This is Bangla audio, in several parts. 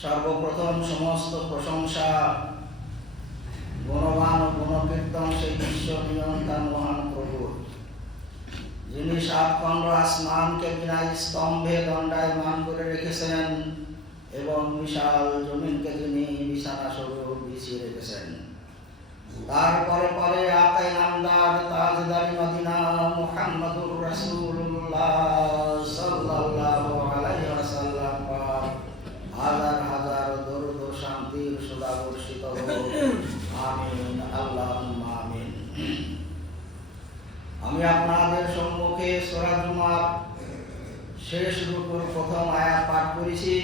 সর্বপ্রথম সমস্ত প্রশংসা গুণবান ও গুণকীর্তন সেই বিশ্ব নিয়ন্ত্রণ মহান প্রভু, যিনি সাতখণ্ড আসমানকে বিনা স্তম্ভে দণ্ডায়মান করে রেখেছেন এবং বিশাল জমিনকে যিনি বিছানা স্বরূপ বিছিয়ে রেখেছেন। তারপরে পরে আকাই নামদার তাজদারি মদিনা মুহাম্মদুর রাসূলুল্লাহ সাল্লাল্লাহু আলাইহি ওয়াসাল্লাম পাক হাজার হাজার দরুদ ও শান্তির সুধা বর্ষিত হোক। আমিন, আল্লাহুম্মা আমিন। আমি আপনাদের সম্মুখে সূরা জুমার শেষ রুকুর প্রথম আয়াত পাঠ করেছি।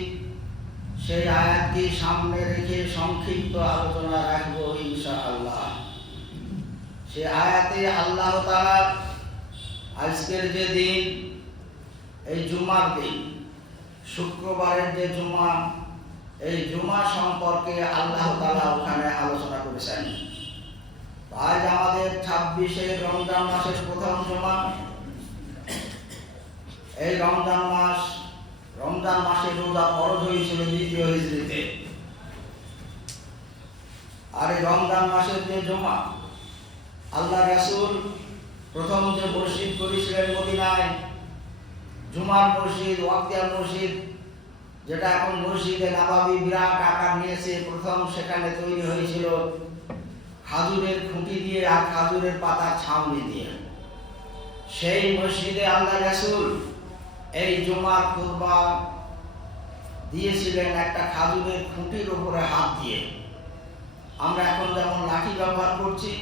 সেই আয়াতটি সামনে রেখে সংক্ষিপ্ত আলোচনা রাখবো ইনশাআল্লাহ। সে আয়াতে আল্লাহ তাআলা আজকের যে দিন, এই জুমার দিন, শুক্রবারের যে জুমা, এই জুমা সম্পর্কে আল্লাহ তাআলা ওখানে আলোচনা করেছেন। আজ আমাদের 26 রমজান মাসের প্রথম জুমা। এই রমজান মাসে রোজা ফরজ হয়েছিল 2য় হিজরিতে। আর এই রমজান মাসের যে জুমা, আল্লাহ রাসূল প্রথম যে মসজিদ করেছিলেন মদিনায়, জুমার মসজিদ, ওয়াক্তিয়ার মসজিদ, যেটা এখন মসজিদে নববী বিরাট আকার নিয়েছে, প্রথম সেখানে তৈরি হয়েছিল খাজুরের খুঁটি দিয়ে আর খাজুরের পাতার ছাউনি দিয়ে। সেই মসজিদে আল্লাহ রাসূল এই জুমার খুতবা দিয়েছিলেন একটা খাজুরের খুঁটির উপরে হাত দিয়ে। আমরা এখন যেমন লাঠি ব্যবহার করছি,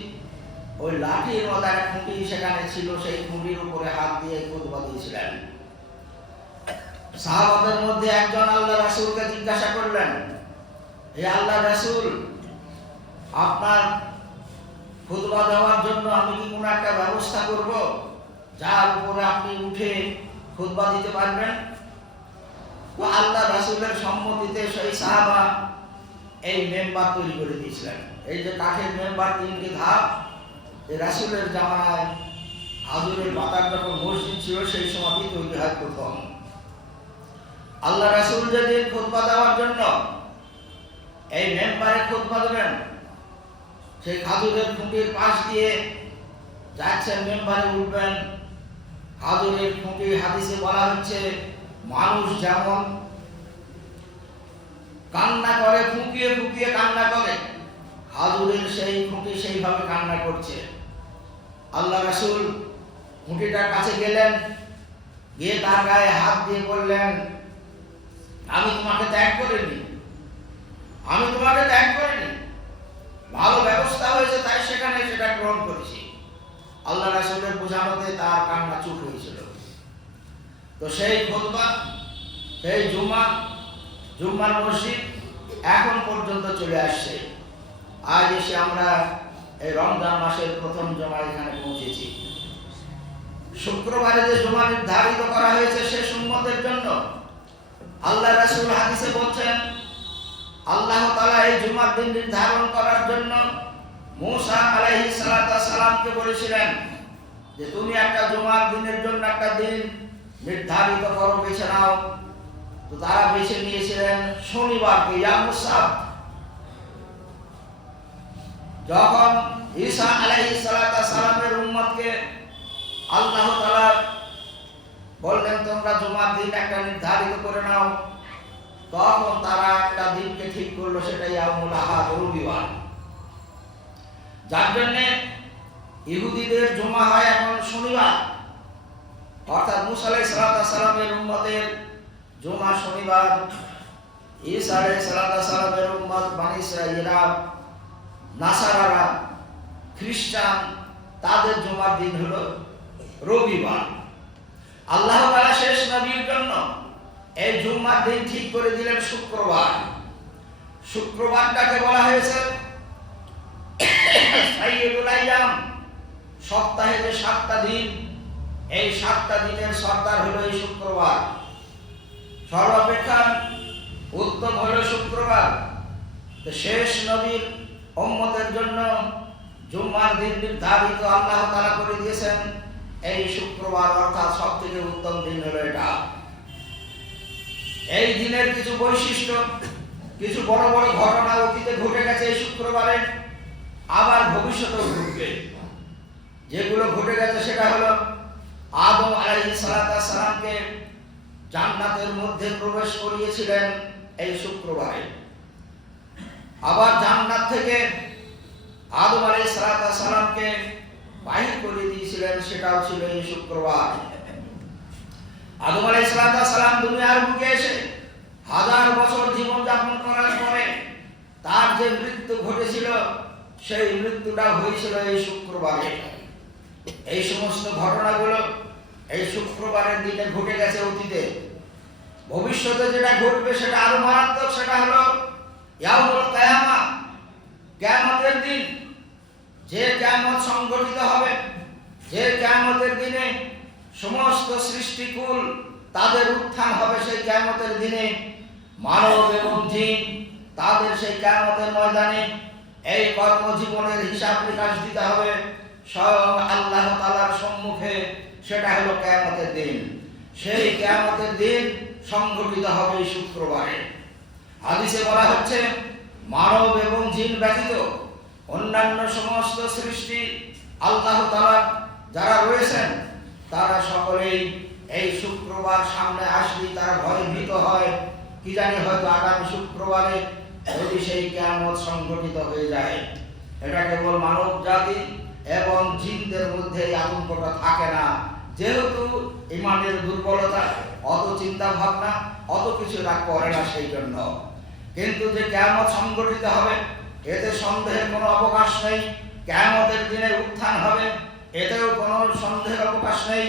ওই লাঠির মতো একটা খুঁটি সেখানে ছিল, সেই খুঁটির উপরে হাত দিয়ে খুতবা দিয়েছিলেন। সাহাবাদের মধ্যে একজন আল্লাহ রাসূলকে জিজ্ঞাসা করলেন, হে আল্লাহ রাসূল, আপনার খুতবা দেওয়ার জন্য আমি কি কোনো একটা ব্যবস্থা করব যার উপরে আপনি উঠে খুতবা দিতে পারবেন? তো আল্লাহ রাসূলের সম্মতিতে সেই সাহাবা এই মেম্বার তৈরি করে দিয়েছিলেন। এই যে কাঠের মেম্বার, 3টি ধাপ, এই রাসূলের জামানায় হাজুরের পাতার যখন মসজিদ ছিল সেই সময়ই তৈরি হয় প্রথম। আল্লাহ রাসূল যেদিন খুতবা দেওয়ার জন্য এই মেম্বারে খুতবা দেবেন, সেই খাজুরের খুঁটির পাশ দিয়ে যাচ্ছেন, মেম্বারে উঠবেন। খাজুরের খুঁটি, হাদিসে বলা হচ্ছে, মানুষ যেমন কান্না করে, ফুঁকিয়ে ফুঁকিয়ে কান্না করে, খাজুরের সেই খুঁটি সেইভাবে কান্না করছে। আল্লাহ রাসূল খুঁটিটার কাছে গেলেন, গিয়ে তার গায়ে হাত দিয়ে বললেন, আমি তোমাকে ত্যাগ করিনি, ভালো ব্যবস্থা হয়েছে তাই সেখানে সেটা গ্রহণ করেছি। আল্লাহ রাসূলের বোঝানোতে তার কান্না চুপ হয়েছিল। তো সেই খুতবা, সেই জুম্মার মসজিদ এখন পর্যন্ত চলে আসছে। আজ এসে আমরা এই রমজান মাসের প্রথম জুমা এখানে পৌঁছেছি। শুক্রবারে যে জুমা নির্ধারিত করা হয়েছে শেষ উম্মতের জন্য, আল্লাহ রাসূল হাদিসে বলছেন, আল্লাহ তাআলা এই জুমার দিন নির্ধারণ করার জন্য মুসা আলাইহিস সালামকে বলেছিলেন যে তুমি একটা জুমার দিনের জন্য একটা দিন নির্ধারিত করো, বেছে নাও। তো তারা বেছে নিয়েছিলেন শনিবারকে, ইয়ামুস সাbt। যখন ঈসা আলাইহিস সালামের উম্মতকে আল্লাহ তাআলা বললেন তোমরা জুমার দিন একটা নির্ধারিত করে নাও, তখন তারা একটা দিনকে ঠিক করলো, সেটা ইয়াউমুল আহাদ, রবিবার। যার জন্য ইহুদিদের জুমা হয় এখন শনিবার, অর্থাৎ মুসা আলাইহিস সালামের উম্মতের জুমা শনিবার। ঈসা আলাইহিস সালামের উম্মত বনি ইসরাঈলরা, নাসারারা, খ্রিস্টান, তাদের জুমার দিন হলো রবিবার। আল্লাহ তাআলা শেষ নবীর জন্য এই জুম্মার দিন ঠিক করে দিলেন শুক্রবার। শুক্রবারটাকে বলা হয়েছে সাইয়্যিদুল আইয়াম, সপ্তাহে যে 7টা দিন, এই 7টা দিনের সর্দার হলো এই শুক্রবার। সর্বাপেক্ষা উত্তম হলো শুক্রবার। তো শেষ নবীর উম্মতের জন্য জুম্মার দিন নির্ধারিত আল্লাহ তাআলা করে দিয়েছেন এই শুক্রবার, অর্থাৎ সবথেকে উত্তম দিন হলো এটা। এই দিনের কিছু বৈশিষ্ট্য কিছু বড় বড় ঘটনা অতীতে ঘটে গেছে এই শুক্রবারে, আবার ভবিষ্যতেও ঘটবে। যেগুলো ঘটে গেছে সেটা হলো আদম আলাইহিস সালামকে জান্নাতের মধ্যে প্রবেশ করিয়েছিলেন এই শুক্রবারে। আবার জান্নাত থেকে আদম আলাইহিস সালামকে বাহির করে দিয়েছিলেন, সেটাও ছিল এই শুক্রবার। আদম আলাইহিস সালাম দুনিয়ার বুকে এসে 1000 বছর জীবন যাপন করার পরে তার যে মৃত্যু ঘটেছিল, সেই মৃত্যুটা হয়েছিল এই শুক্রবারে। এই সমস্ত ঘটনাগুলো এই শুক্রবারের দিনে ঘটে গেছে অতীতে। ভবিষ্যতে যেটা ঘটবে সেটা আরো মারাত্মক, সেটা হলো ইয়াউমুল কিয়ামা, কিয়ামতের দিন। যে কিয়ামত সংঘটিত হবে, যে কিয়ামতের দিনে সমস্ত সৃষ্টিকুল তাদের উত্থান হবে, সেই কিয়ামতের দিনে মানব এবং জিন তাদের সেই কিয়ামতের ময়দানে এই কর্মজীবনের হিসাব নিকাশ দিতে হবে স্বয়ং আল্লাহ তাআলার সম্মুখে। সেটা হলো কিয়ামতের দিন। সেই কিয়ামতের দিন সংঘটিত হবে এই শুক্রবারে। হাদিসে বলা হচ্ছে, মানব এবং জিন ব্যতীত অন্যান্য সমস্ত সৃষ্টি আল্লাহ তাআলা যারা রয়েছেন, তারা সকলেই এই শুক্রবার সামনে আসলেই তারা ভয়ে ভীত হয়। কি জানি হয়তো আগামী শুক্রবারে যদি সেই কিয়ামত সংঘটিত হয়ে যায়। এটা কেবল মানব জাতি এবং জিনদের মধ্যে এই আতঙ্কটা থাকে না, যেহেতু ইমানের দুর্বলতা, অত চিন্তা ভাবনা অত কিছু রাগ করে না সেই জন্য। কিন্তু যে কিয়ামত সংঘটিত হবে এতে সন্দেহের কোনো অবকাশ নেই। কিয়ামতের দিনে উত্থান হবে, এতেও কোনো সন্দেহের অবকাশ নেই।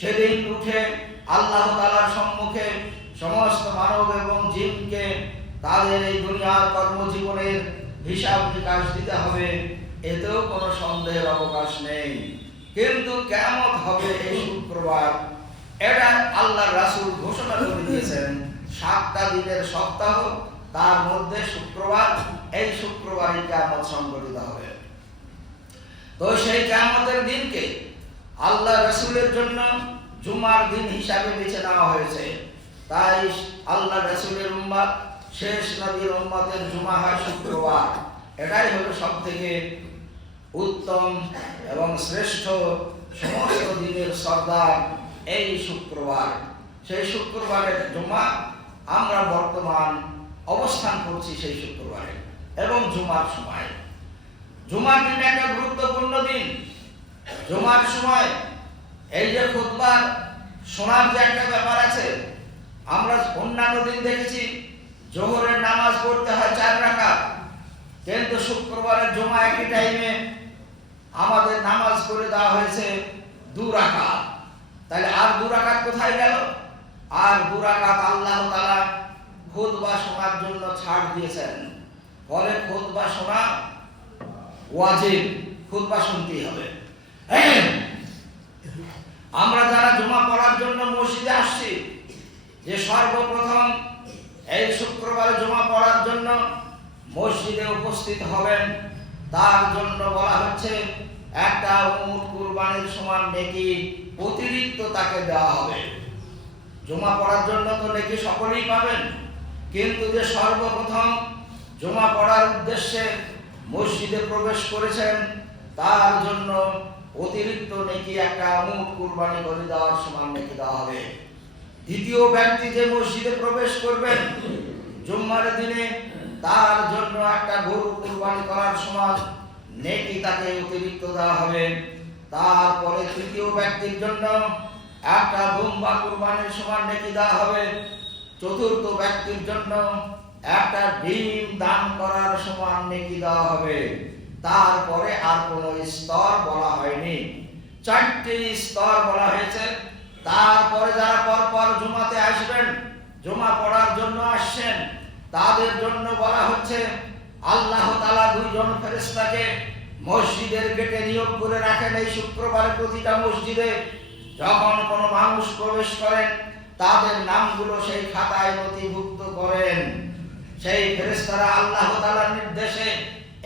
সেদিন উঠে আল্লাহ তাআলার সম্মুখে সমস্ত মানব এবং জিনকে তাদের এই দুনিয়ার কর্মজীবনের হিসাব নিকাশ দিতে হবে, এতেও কোনো সন্দেহের অবকাশ নেই। কিন্তু কিয়ামত হবে এই শুক্রবার, এটা আল্লাহর রাসূল ঘোষণা করে দিয়েছেন। 7টা দিনের সপ্তাহ, তার মধ্যে শুক্রবার, এই শুক্রবারই কিয়ামত সংঘটিত হবে। তো সেই কিয়ামতের দিনকে আল্লাহ রাসূলের জন্য জুমার দিন হিসাবে বেছে নেওয়া হয়েছে। তাই আল্লাহ রাসূলের উম্মত, শেষ নবীর উম্মতের জুমা হয় শুক্রবার। এটাই হলো সবথেকে উত্তম এবং শ্রেষ্ঠ, সমস্ত দিনের সর্দার এই শুক্রবার। সেই শুক্রবারের জুমা আমরা বর্তমান অবস্থান করছি সেই শুক্রবারে এবং জুমার সময়। জুমার দিন একটা গুরুত্বপূর্ণ দিন। জুমার সময় এই যে খুতবা শোনার যে একটা ব্যাপার আছে, আমরা অন্যান্য দিন দেখেছি জোহরের নামাজ পড়তে হয় 4 রাকাত, কিন্তু শুক্রবারের জুমা একই টাইমে আমাদের নামাজ করে দেওয়া হয়েছে 2 রাকাত। তাহলে আর 2 রাকাত কোথায় গেল? আর 2 রাকাত আল্লাহ তাআলা খুতবা শোনার জন্য ছাড় দিয়েছেন। ফলে খুতবা শোনা ওয়াজিব, খুতবা শুনতেই হবে। আমরা যারা জুমা পড়ার জন্য মসজিদে আসছি, যে সর্বপ্রথম এই শুক্রবারে জুমা পড়ার জন্য মসজিদে উপস্থিত হবেন, তার জন্য বলা হচ্ছে একটা উট কুরবানির সমান নেকি অতিরিক্ত তাকে দেওয়া হবে। জুমা পড়ার জন্য তো নেকি সকলেই পাবেন, কিন্তু যে সর্বপ্রথম জুমা পড়ার উদ্দেশ্যে মসজিদে প্রবেশ করেছেন, তার জন্য অতিরিক্ত নেকি একটা উট কুরবানি করে দেওয়ার সমান নেকি দেওয়া হবে। দ্বিতীয় ব্যক্তি যে মসজিদে প্রবেশ করবেন জুম্মার দিনে, তার জন্য একটা গরু কুরবানি করার সমান নেকি তাকে অতিরিক্ত দেওয়া হবে। তারপরে তৃতীয় ব্যক্তির জন্য একটা দুম্বা কুরবানির সমান নেকি দেওয়া হবে। চতুর্থ ব্যক্তির জন্য একটা ডিম দান করার সমান নেকি দেওয়া হবে। তারপরে আর কোনো স্তর বলা হয়নি, 4টি স্তর বলা হয়েছে। তারপরে যারা পরপর জুমাতে আসবেন, জুমা পড়ার জন্য আসছেন, তাদের জন্য বলা হচ্ছে আল্লাহ তাআলা 2 জন ফেরেশতাকে মসজিদের গেটে নিয়োগ করে রাখেন। এই শুক্রবারে প্রতিটা মসজিদে যখন কোনো মানুষ প্রবেশ করেন, তাদের নামগুলো সেই খাতায় নথিভুক্ত করেন। সেই ফেরেশতারা আল্লাহ তাআলার নির্দেশে,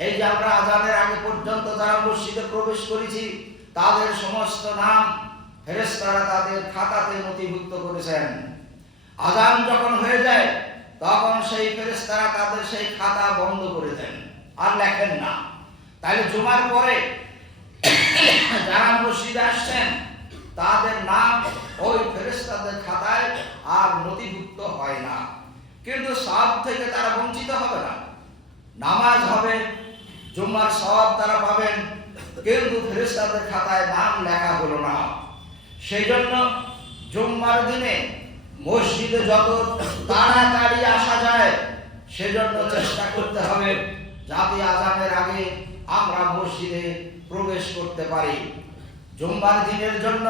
এই যে আমরা আযানের আগে পর্যন্ত যারা মসজিদে প্রবেশ করেছি, তাদের সমস্ত নাম ফেরেশতারা তাদের খাতাতে নথিভুক্ত করেছেন। আযান যখন হয়ে যায়, তখন সেই সেই ফেরেশতারা তাদের সেই খাতা বন্ধ করে দেন, আর লেখেন না। তাহলে জুমার পরে যারা মসজিদে আসছেন তাদের নাম ওই ফেরেশতাদের খাতায় আর নথিভুক্ত হয় না, কিন্তু সওয়াব থেকে তারা বঞ্চিত হবে না। নামাজ হবে, জুমার সওয়াব তারা পাবেন, কিন্তু ফেরেশতাদের খাতায় নাম লেখা হলো না। সেই জন্য জুম্মার দিনে মসজিদে যত তাড়াতাড়ি আসা যায় সেজন্য চেষ্টা করতে হবে যাতে আজানের আগে আমরা মসজিদে প্রবেশ করতে পারি। জুম্মার দিনের জন্য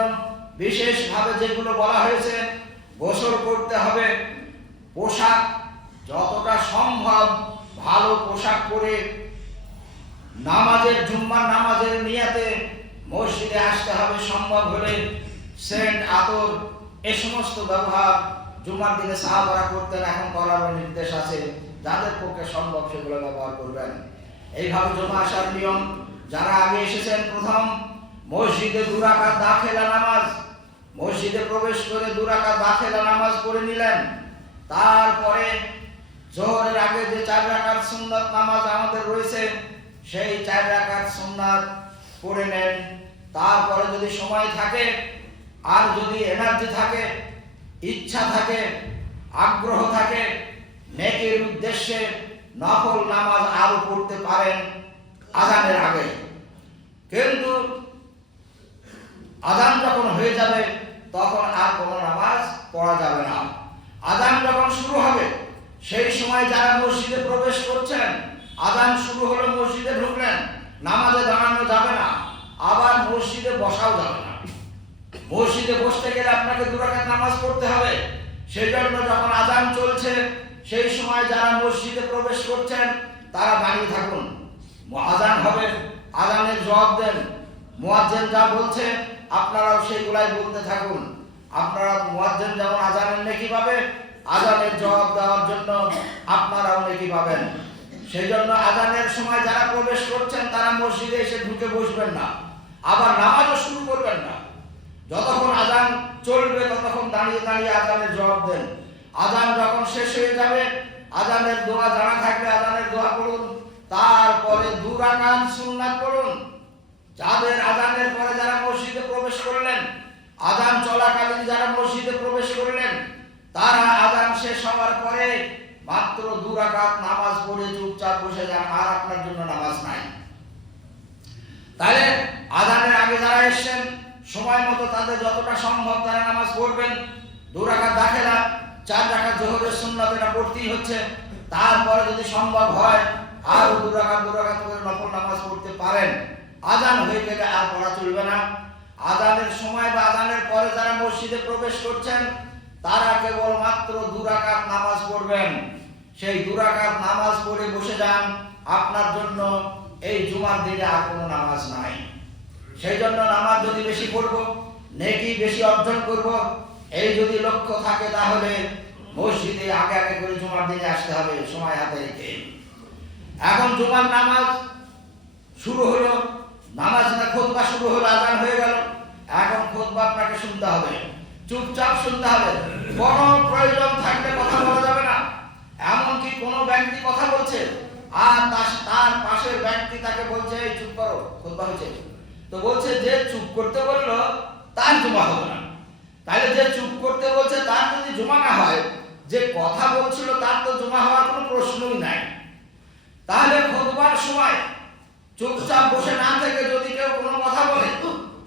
বিশেষভাবে যেগুলো বলা হয়েছে, গোসল করতে হবে, পোশাক যতটা সম্ভব ভালো পোশাক পরে নামাজের জুম্মার নামাজের নিয়াতে মসজিদে আসতে হবে। সম্ভব হলে সেন্ট, আতর এ সমস্ত ব্যবহার জুম্মার দিনে সাহাবারা করতেন, এখন করারও নির্দেশ আছে। যাদের পক্ষে সম্ভব সেগুলো ব্যবহার করবেন। এইভাবে জমা আসার নিয়ম। যারা আগে এসেছেন প্রথম মসজিদে 2 রাকাত দাখিলা নামাজ, মসজিদে প্রবেশ করে 2 রাকাত দাখিলা নামাজ পড়ে নিলেন। তারপরে জোহরের আগে যে 4 রাকাত সুন্নাত নামাজ আমাদের রয়েছে সেই 4 রাকাত সুন্নাত পড়ে নেন। তারপরে যদি সময় থাকে আর যদি এনার্জি থাকে, ইচ্ছা থাকে, আগ্রহ থাকে, নেকির উদ্দেশ্যে নফল নামাজ আরো পড়তে পারেন আজানের আগে। কিন্তু আজান যখন হয়ে যাবে তখন আর কোনো নামাজ পড়া যাবে না। আজান যখন শুরু হবে সেই সময় যারা মসজিদে প্রবেশ করছেন, আজান শুরু হলো, মসজিদে ঢুকলেন, নামাজে দাঁড়ানো যাবে না, আবার মসজিদে বসাও যাবে না। মসজিদে বসতে গেলে আপনাকে 2 রাকাত নামাজ পড়তে হবে। সেই জন্য যখন আজান চলছে সেই সময় যারা মসজিদে প্রবেশ করছেন তারা দাঁড়িয়ে থাকুন। আজান হবে, আজানের জবাব দেন। মুয়াজ্জিন যা বলছে আপনারাও সেগুলাই বলতে থাকুন। আপনারা মুয়াজ্জিন যেমন আজানের নেকি পাবে, আজানের জবাব দেওয়ার জন্য আপনারাও নেকি পাবেন। সেই জন্য আজানের সময় যারা প্রবেশ করছেন তারা মসজিদে এসে ঢুকে বসবেন না, আবার নামাজও শুরু করবেন না। যতক্ষণ আজান চলবে ততক্ষণ দাঁড়িয়ে দাঁড়িয়ে আজানের জবাব দেন। আজান যখন শেষ হয়ে যাবে, আজানের দোয়া জানা থাকলে আজানের দোয়া পড়ুন। তারপরে 2 রাকাত সুন্নাত পড়ুন। যাদের আজানের পরে যারা মসজিদে প্রবেশ করলেন, আজান চলাকালীন যারা মসজিদে প্রবেশ করলেন, তারা আজান শেষ হওয়ার পরে মাত্র 2 রাকাত নামাজ পড়ে চুপচাপ বসে যান, আর আপনার জন্য নামাজ নাই। তাহলে আজানের আগে যারা এসেছেন সময় মতো তাদের যতটা সম্ভব তারা নামাজ পড়বেন। 2 রাকাত দাখিলা, 4 রাকাত জোহরের সুন্নাত এটা পড়তেই হচ্ছে। তারপরে যদি সম্ভব হয় আর 2 রাকাত করে নফল নামাজ পড়তে পারেন। আজান হয়ে গেলে আর পড়া চলবে না। আজানের সময় বা আজানের পরে যারা মসজিদে প্রবেশ করছেন তারা কেবল মাত্র 2 রাকাত নামাজ পড়বেন। সেই 2 রাকাত নামাজ পড়ে বসে যান, আপনার জন্য এই জুমার দিনে আর কোনো নামাজ নাই। সেই জন্য নামাজ যদি বেশি পড়ব, নেকি বেশি অর্জন করব, এই যদি লক্ষ্য থাকে তাহলে মসজিদে আগে আগে করে জুমার দিনে আসতে হবে সময় হাতে রেখে। এখন জুমার নামাজ শুরু হলো, নামাজ না খুতবা শুরু হলো, আজান হয়ে গেল। এখন খুতবা আপনাকে শুনতে হবে, চুপচাপ শুনতে হবে। কোনো প্রয়োজন থাকলে কথা বলা যাবে না। এমনকি কোনো ব্যক্তি কথা বলছে আর তার পাশের ব্যক্তি তাকে বলছে এই চুপ করো, খুতবা হচ্ছে, তো বলছে যে চুপ করতে বললো তার জমা হবে না। তাহলে যে চুপ করতে বলছে তার যদি জমা না হয়, যে কথা বলছিল তার তো জমা হওয়ার কোনো প্রশ্নই নাই। তাহলে খুতবার সময় চুপচাপ বসে না থেকে যদি কেউ কোনো কথা বলে,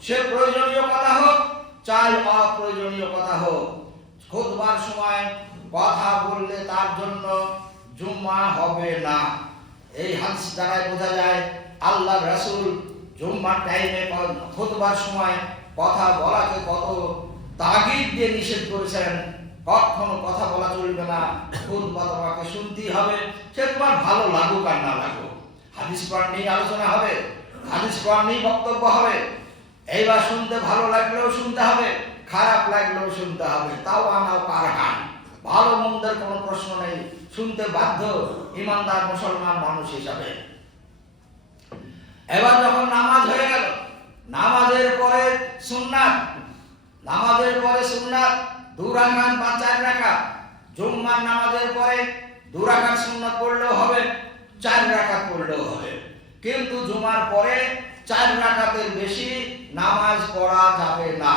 সে প্রয়োজনীয় কথা হোক চাই অপ্রয়োজনীয় কথা হোক, খুতবার সময় কথা বললে তার জন্য জুম্মা হবে না। এই হাদিস দ্বারাই বোঝা যায় আল্লাহ রাসূল জুম্মার টাইমে খুতবার সময় কথা বলাকে কত তাগিদ দিয়ে নিষেধ করেছেন। কখনো কথা বলা চলবে না, খুতবা তোমাকে শুনতেই হবে, সে তোমার ভালো লাগুক আর না লাগুক। হাদিস কোরআন নিয়ে আলোচনা হবে, হাদিস কোরআন নিয়ে বক্তব্য হবে। এইবার শুনতে ভালো লাগলেও শুনতে হবে, খারাপ লাগলেও শুনতে হবে, তাও আনাও কারহান, ভালো মন্দের কোনো প্রশ্ন নেই, শুনতে বাধ্য ইমানদার মুসলমান মানুষ হিসাবে। এবার যখন নামাজ হয়ে গেল, নামাজের পরে সুন্নাত, নামাজের পরে সুন্নাত 2 রাকাত বা 4 রাকাত। জুম্মার নামাজের পরে 2 রাকাত সুন্নাত পড়লেও হবে, 4 রাকাত পড়লেও হবে, কিন্তু জুমার পরে 4 রাকাতের বেশি নামাজ পড়া যাবে না।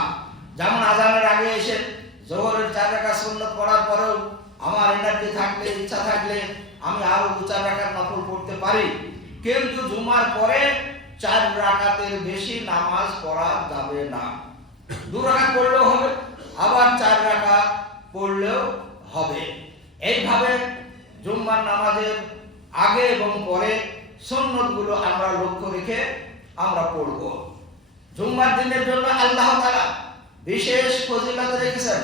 যেমন আজানের আগে এসে জোহরের 4 রাকাত সুন্নাত পড়ার পরেও আমার এনার্জি থাকলে, ইচ্ছা থাকলে আমি আরো 2-4 রাকাত নফল পড়তে পারি, কিন্তু জুমার পরে 4 রাকাতের বেশি নামাজ পড়া যাবে না। 2 রাকাত পড়লেও হবে, আবার 4 রাকাত পড়লেও হবে। এইভাবে জুম্মার নামাজের আগে এবং পরে সুন্নতগুলো আমরা লক্ষ্য রেখে আমরা পড়ব। জুম্মার দিনের জন্য আল্লাহ তাআলা বিশেষ ফজিলত রেখেছেন।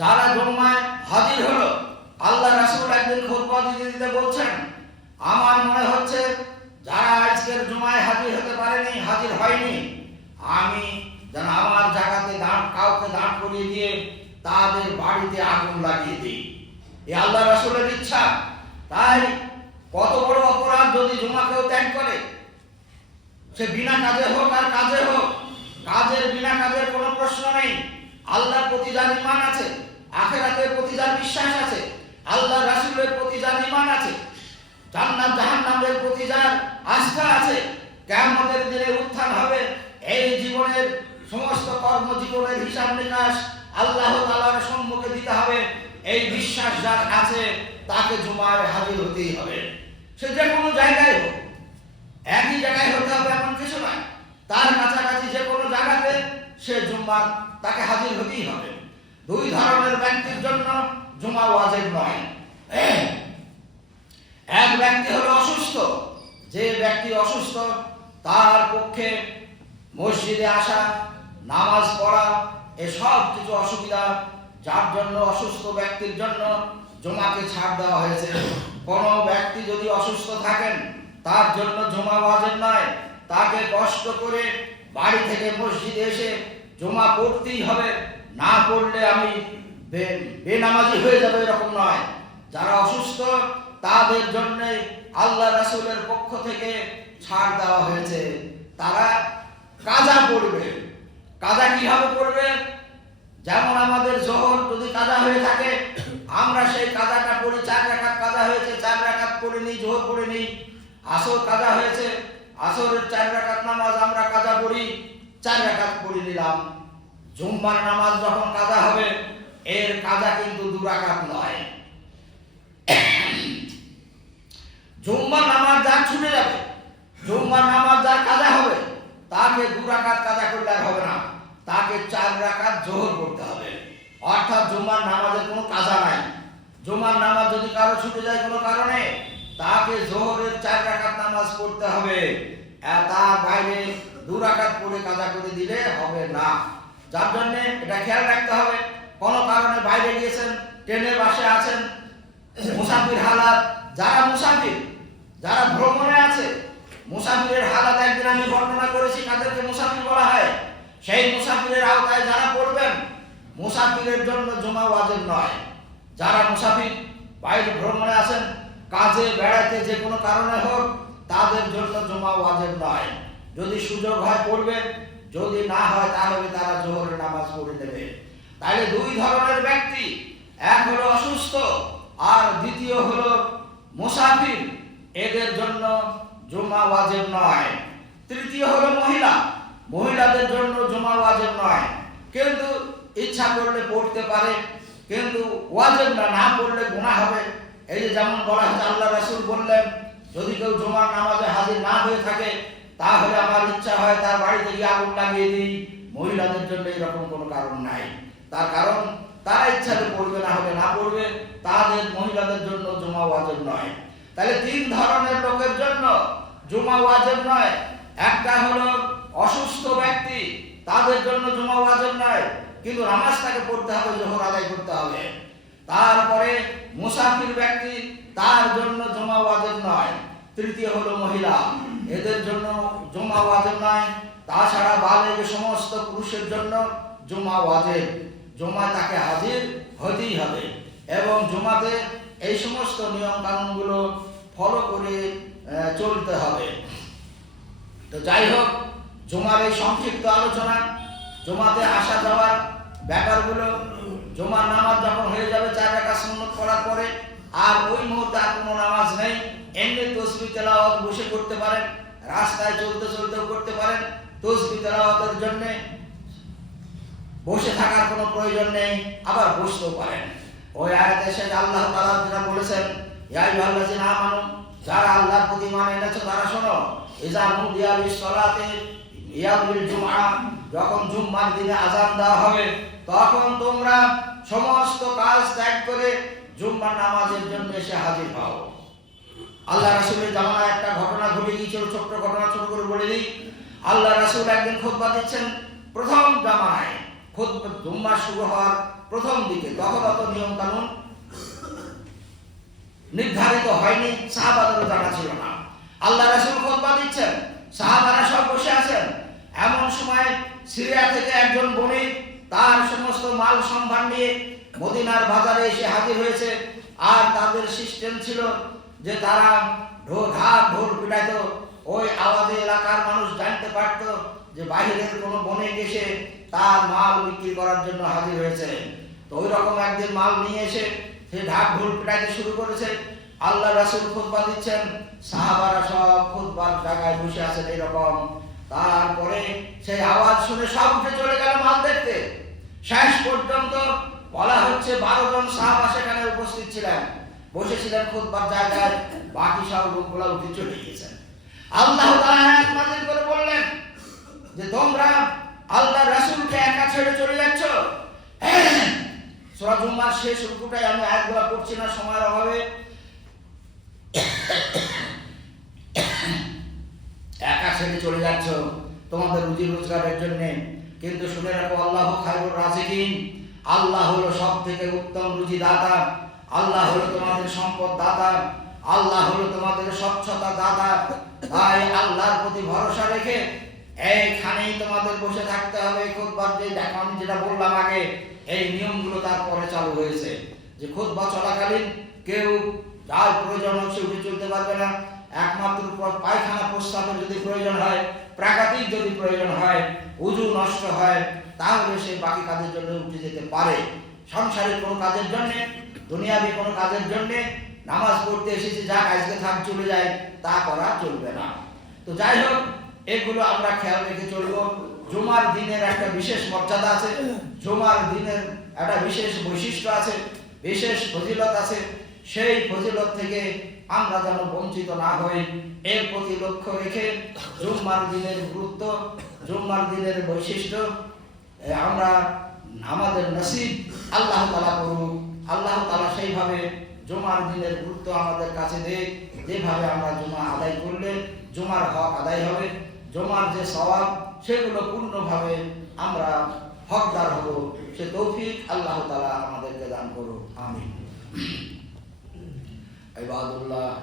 যারা জুম্মায় হাজির হলো, আল্লাহ রাসূল একদিন খুতবা দিতে বলছেন, আমার মনে হচ্ছে যারা আজকের জুমায় হাজির হতে পারেনি, হাজির হয়নি, আমি যেন আমার জায়গাতে কাউকে দাঁড় করিয়ে দিয়ে তাদের বাড়িতে আগুন লাগিয়ে দিই। এই আল্লাহ রাসূলের ইচ্ছা। তাই কত বড় অপরাধ যদি জুমাকেও ত্যাগ করে, সে বিনা কাজে হোক আর কাজে হোক, কাজের বিনা কাজের কোনো প্রশ্ন নেই। আল্লাহর প্রতি যার ঈমান আছে, আখিরাতের প্রতি যার বিশ্বাস আছে, আল্লাহ রাসূলের প্রতি যার ঈমান আছে, জান্নাত জাহান্নামের প্রতি যার আস্থা আছে, কিয়ামতের দিনে উত্থান হবে, এই জীবনের সমস্ত কর্মজীবনের হিসাব নিকাশ আল্লাহ তাআলার সম্মুখে দিতে হবে, এই বিশ্বাস যার আছে তাকে জুমায় হাজির হতেই হবে। সে যে কোনো জায়গায় হোক, একই জায়গায় হতে হবে এমন কিছু নয়, তার কাছাকাছি যে কোনো জায়গাতে সে জুম্মা তাকে হাজির হতেই হবে। 2 ধরনের ব্যক্তির জন্য জুমা ওয়াজিব নয়। এক ব্যক্তি হলো অসুস্থ। যে ব্যক্তি অসুস্থ তার পক্ষে মসজিদে আসা, নামাজ পড়া এসব কিছু অসুবিধা, যার জন্য অসুস্থ ব্যক্তির জন্য জুমাকে ছাড় দেওয়া হয়েছে। কোনো ব্যক্তি যদি অসুস্থ থাকেন তার জন্য জুমা ওয়াজিব নয়, তাকে কষ্ট করে বাড়ি থেকে মসজিদে এসে জুমা পড়তেই হবে, না পড়লে আমি বেনামাজি হয়ে যাবে এরকম নয়। যারা অসুস্থ তাদের জন্য আল্লাহ রাসূলের পক্ষ থেকে ছাড় দেওয়া হয়েছে, তারা কাজা পড়বে। কাজা কিভাবে পড়বে? যেমন আমাদের জোহর যদি কাজা হয়ে থাকে, আমরা সেই কাজাটা পড়ি, 4 রাকাত কাজা হয়েছে, 4 রাকাত পড়ে নিই, জোহর পড়ে নিই। আসর কাজা হয়েছে, আসরের 4 রাকাত নামাজ আমরা কাজা পড়ি, 4 রাকাত পড়ে নিলাম। জুম্মার নামাজ যখন কাজা হবে, এর কাজা কিন্তু 2 রাকাত নয়। জুম্মার নামাজ যার ছুটে যাবে, জুম্মার নামাজ যার কাজা হবে, তাকে 2 রাকাত কাজা করলে আর হবে না, তাকে 4 রাকাত জোহর করতে হবে। অর্থাৎ জুম্মার নামাজের কোনো কাজা নাই। জুম্মার নামাজ যদি কারো ছুটে যায় কোনো কারণে, তাকে জোহরের 4 রাকাত নামাজ পড়তে হবে, তার বাইরে 2 রাকাত পড়ে কাজা করে দিলে হবে না। যার জন্য এটা খেয়াল রাখতে হবে, কোনো কারণে বাইরে গিয়েছেন, ট্রেনে বাসে আছেন, মুসাফির হালাত, যারা মুসাফির, যারা ভ্রমণে আছে, মুসাফিরের হালাত একদিন আমি বর্ণনা করেছি কাদেরকে মুসাফির বলা হয়। সেই মুসাফিরের আওতায় যারা পড়বেন, মুসাফিরের জন্য জুমা ওয়াজিব নয়। যারা মুসাফির বাইরে ভ্রমণে আছেন, কাজে বেড়াতে যে কোনো কারণে হোক, তাদের জন্য জুমা ওয়াজিব নয়। যদি সুযোগ হয় পড়বে, যদি না হয় তাহলে তারা জোহরের নামাজ পড়ে নেবে। তাহলে 2 ধরনের ব্যক্তি, এক হলো অসুস্থ আর দ্বিতীয় হলো মুসাফির, এদের জন্য জুমা ওয়াজিব নয়। তৃতীয় হলো মহিলা, মহিলাদের জন্য জুমা ওয়াজিব নয়, কিন্তু ইচ্ছা করলে পড়তে পারে, কিন্তু ওয়াজিব না, না পড়লে গুনাহ হবে। এই যে যেমন বলা হয়েছে, আল্লাহ রাসূল বললেন, যদি কেউ জুমার নামাজে হাজির না হয়ে থাকে, তাহলে আমার ইচ্ছা হয় তার বাড়িতে গিয়ে আগুন লাগিয়ে দিই। মহিলাদের জন্য এরকম কোনো কারণ নাই। তার কারণ তারা ইচ্ছাতে পড়বে, না হলে না পড়বে, তাদের মহিলাদের জন্য জুমা ওয়াজিব নয়। তাহলে 3 ধরনের লোকের জন্য জুমা ওয়াজিব নয়। একটা হলো অসুস্থ ব্যক্তি, তাদের জন্য জুমা ওয়াজিব নয়, কিন্তু নামাজটাকে পড়তে হবে, জোহর আদায় করতে হবে। তারপরে মুসাফির ব্যক্তি, তার জন্য জুমা ওয়াজিব নয়। তৃতীয় হলো মহিলা, এদের জন্য জুমা ওয়াজিব নয়। তাছাড়া বালিগ সমস্ত পুরুষের জন্য জুমা ওয়াজিব। জুমা তাকে হাজির হতেই হবে এবং জুমাতে এই সমস্ত নিয়ম কানুনগুলো ফলো করে চলতে হবে। তো যাই হোক, জুমার এই সংক্ষিপ্ত আলোচনা, জুমাতে আসা যাওয়ার ব্যাপারগুলো, জুমার নামাজ যখন হয়ে যাবে 4 রাকাত সুন্নত পড়ার পরে, আর ওই মুহূর্তে আর কোনো নামাজ নেই, এমনি তাসবিহ তেলাওয়াত বসে করতে পারেন, রাস্তায় চলতে চলতেও করতে পারেন। তাসবিহ তেলাওয়াতের জন্য বসে থাকার কোনো প্রয়োজন নেই, আবার বসতেও পারেন। ওই আয়াতে শেষ আল্লাহ তাআলা যেটা বলেছেন, ইয়া আইয়ুহাল্লাযিনা আমানু, যারা আল্লাহর প্রতি ঈমান এনেছো তারা শোনো, ইযা নুদিয়া লিস-সালাতি ইয়াউমিল জুমআ, যখন জুম্মার দিনে আযান দেওয়া হবে তখন তোমরা সমস্ত কাজ ত্যাগ করে জুম্মার নামাজের জন্য এসে হাজির হও। আল্লাহ রাসূলের জামানায় একটা ঘটনা ঘটে গিয়েছিল, ছোট্ট ঘটনা ছোট করে বলে দিই। আল্লাহ রাসূল একদিন খুতবা দিচ্ছেন, প্রথম জামানায় খুতবা জুম্মা শুরু হওয়ার প্রথম দিকে, তখন অত নিয়ম কানুন নির্ধারিত হয়নি, সাহাবাদেরও জানা ছিল না। আল্লাহ রাসূল খুতবা দিচ্ছেন, সাহাবারা সব বসে আছেন। এমন সময় সিরিয়া থেকে একজন বণিক তার সমস্ত মাল সম্ভার নিয়ে মদিনার বাজারে এসে হাজির হয়েছে। আর তাদের সিস্টেম ছিল যে তারা ঢোল পিটাইতো, ওই আওয়াজে এলাকার মানুষ জানতে পারত যে বাইরের কোনো বণিক এসে তার মাল বিক্রি করার জন্য হাজির হয়েছে। তো ওই রকম একদিন মাল নিয়ে এসে সে ঢোল পিটাইতে শুরু করেছে। আল্লাহ রাসূল খুতবা দিচ্ছেন, সাহাবারা সব খুতবার জায়গায় বসে আছেন এরকম। তারপরে সেই আওয়াজ শুনে সব উঠে চলে গেল মাল দেখতে। শেষ পর্যন্ত বলা হচ্ছে 12 জন সাহাবা সেখানে উপস্থিত ছিলেন, বসেছিলেন খুতবার জায়গায়, বাকি সব লোকগুলো উঠে চলে গিয়েছেন। আল্লাহ তাআলা আয়াত নাযিল করে বললেন যে তোমরা আল্লাহর রাসূলকে একা ছেড়ে চলে যাচ্ছ। সূরা জুমার শেষ রুকুটাই আমি আয়াতগুলো পড়ছি না সময়ের অভাবে। একা ছেড়ে চলে যাচ্ছ তোমাদের রুজি রোজগারের জন্য, কিন্তু শুনে রাখো আল্লাহু খায়রুর রাযিকিন, আল্লাহ হলো সবথেকে উত্তম রুজি দাতা, আল্লাহ হলো তোমাদের সম্পদ দাতা, আল্লাহ হলো তোমাদের স্বচ্ছতা দাতা। তাই আল্লাহর প্রতি ভরসা রেখে এইখানেই তোমাদের বসে থাকতে হবে। খুতবার যে দেখো আমি যেটা বললাম আগে, এই নিয়মগুলো তারপরে চালু হয়েছে যে খুতবা চলাকালীন কেউ যার প্রয়োজন হচ্ছে উঠে চলতে পারবে না। একমাত্র পায়খানা প্রস্রাবের যদি প্রয়োজন হয়, প্রাকৃতিক যদি প্রয়োজন হয়, উযু নষ্ট হয়, তাহলে সে বাকি কাজের জন্য উঠে যেতে পারে। সংসারিক কোনো কাজের জন্য, দুনিয়াবি কোনো কাজের জন্য, নামাজ পড়তে এসেছে যাক আজকে থাক চলে যায়, তা করা চলবে না। তো যাই হোক, এগুলো আমরা খেয়াল রেখে চলবো। জুমার দিনের একটা বিশেষ মর্যাদা আছে, জুমার দিনের একটা বিশেষ বৈশিষ্ট্য আছে, বিশেষ ফজিলত আছে। সেই ফজিলত থেকে আমরা যেন বঞ্চিত না হই, এর প্রতি লক্ষ্য রেখে জুম্মার দিনের গুরুত্ব, জুম্মার দিনের বৈশিষ্ট্য আমরা আমাদের নসিব আল্লাহ তাআলা করুক। আল্লাহ তাআলা সেইভাবে জুমার দিনের গুরুত্ব আমাদের কাছে দেয়, যেভাবে আমরা জুমা আদায় করলে জুমার হক আদায় হবে, জুমার যে সওয়াব সেগুলো পূর্ণভাবে আমরা হকদার হব। সে তৌফিক আল্লাহ তাআলা আমাদেরকে দান করুক, আমিন। ইবাদুল্লাহ।